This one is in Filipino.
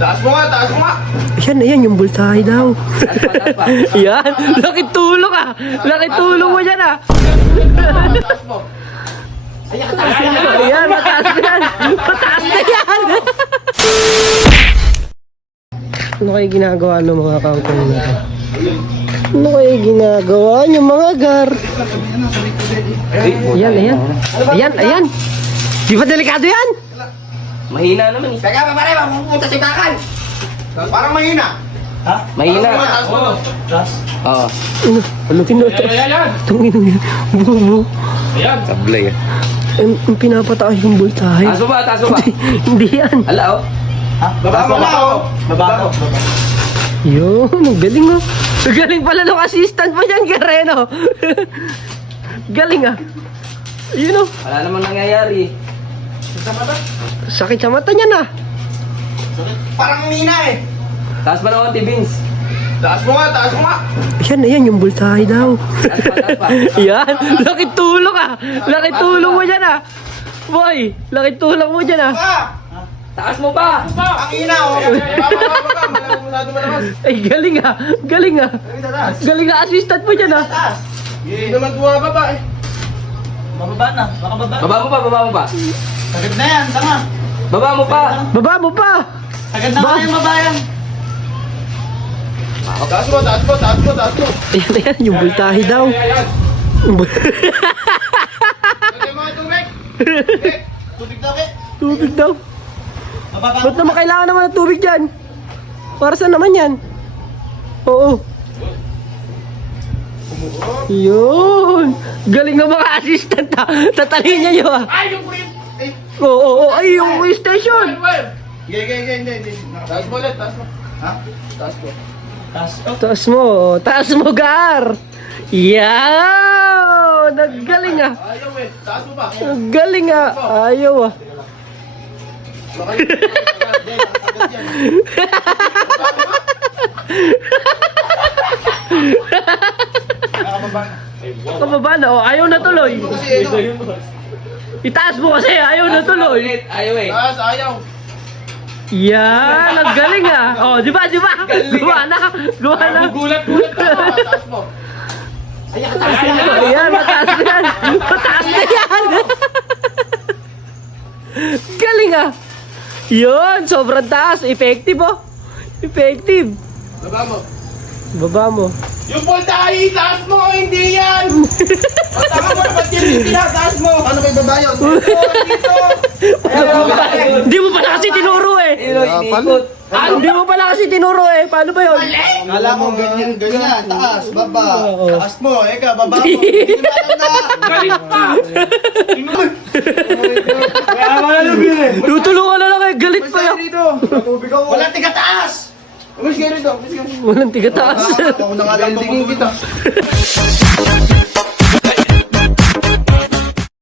Taas mo nga, taas mo nga. Ayan, yung voltahe daw. Taas pa. Ayan, laki tulong ah. Laki tulong mo dyan ah. Taas mo. Ayan, mataas na yan. Mataas na yan. Ano kayo ginagawa ng mga kangkong nito? Ano kayo ginagawa ng mga gar? Ayan. Di ba delikado yan? Mahina naman eh. Teka, pare, mapupunta si bakal. Parang mahina. Mahina. Taas mo. Oo. Ano tinuto? Tungin mo yan. Bubo. Sablay ah. Ang pinapataas yung voltahe. Taas mo ba? Taas mo ba? Hindi yan. Ala oh. Baba mo na, oh. Baba mo. Yun, ang galing oh. Ang galing pala ng assistant mo dyan, Guerrero. Galing ah. Yun oh. Wala namang nangyayari. Sakit sa mata niya na. Parang mahina eh. Taas pa na konti, Vince. Taas mo nga, taas mo nga. Ayan, yung voltahe daw. Taas pa. Yan, laki tulong ah. Laki tulong mo dyan ah. Boy, laki tulong mo dyan ah. Taas mo pa. Ang ina, oh. Baba. Masyado malakas. Ay, galing ah. Galing ah. Galing na assistant mo dyan ah. Hindi naman bumababa eh. Bababa na, baka baba. Baba mo pa. Agad na yan, tanga. Baba mo pa. Baba mo pa. Agad na kaya mabayan. Taas mo. Ayan, yung voltahe daw. Lagay mo ang tubig. Tubig daw, eh. Tubig daw. Bababa. Ba't naman kailangan naman ng tubig dyan? Para saan naman yan? Oo. Yun. Galing ng mga assistant ha. Tatalin niya yun ah. Ay, yung kulit. Eh, Oo. Ay, yung station. Hindi. Taas mo ulit, taas mo. Ha? Taas mo. Taas mo, Gar. Yaw. Naggaling ah. Ayaw eh. Taas mo pa. Naggaling ah. Ayaw ah. Baka yung agad yan. Kababa na. Oh, ayaw na tuloy. Kasi ano? Itaas mo kasi. Ayaw na tuloy. Ayaw eh. Taas, ayaw. Yan. Naggaling ah. Oh, di ba? Gawa na. Gulat ka. Taas mo. Ayan, mataas na yan. Mataas na yan. Galing ah. Yun, sobrang taas. Effective oh. Effective. Baba mo. Baba mo. Yung voltahe, taas mo, hindi yan! O, tama mo, ba't yan tinataas mo? Ano may babayon? Dito! Hindi mo pala kasi tinuro eh. Inikot. Hindi mo pala kasi tinuro eh. Paano ba yun? Kala mo ganyan, taas, baba. Taas mo, eka, baba mo. Hindi mo alam na. Galit pa! Kaya malalog yun eh. Tutulungan na lang eh. Galit pa yan. Dito! Wala tiga taas. Umis ka rito, umis ka rito. Walang tiga taas. Ako na nga lang kita.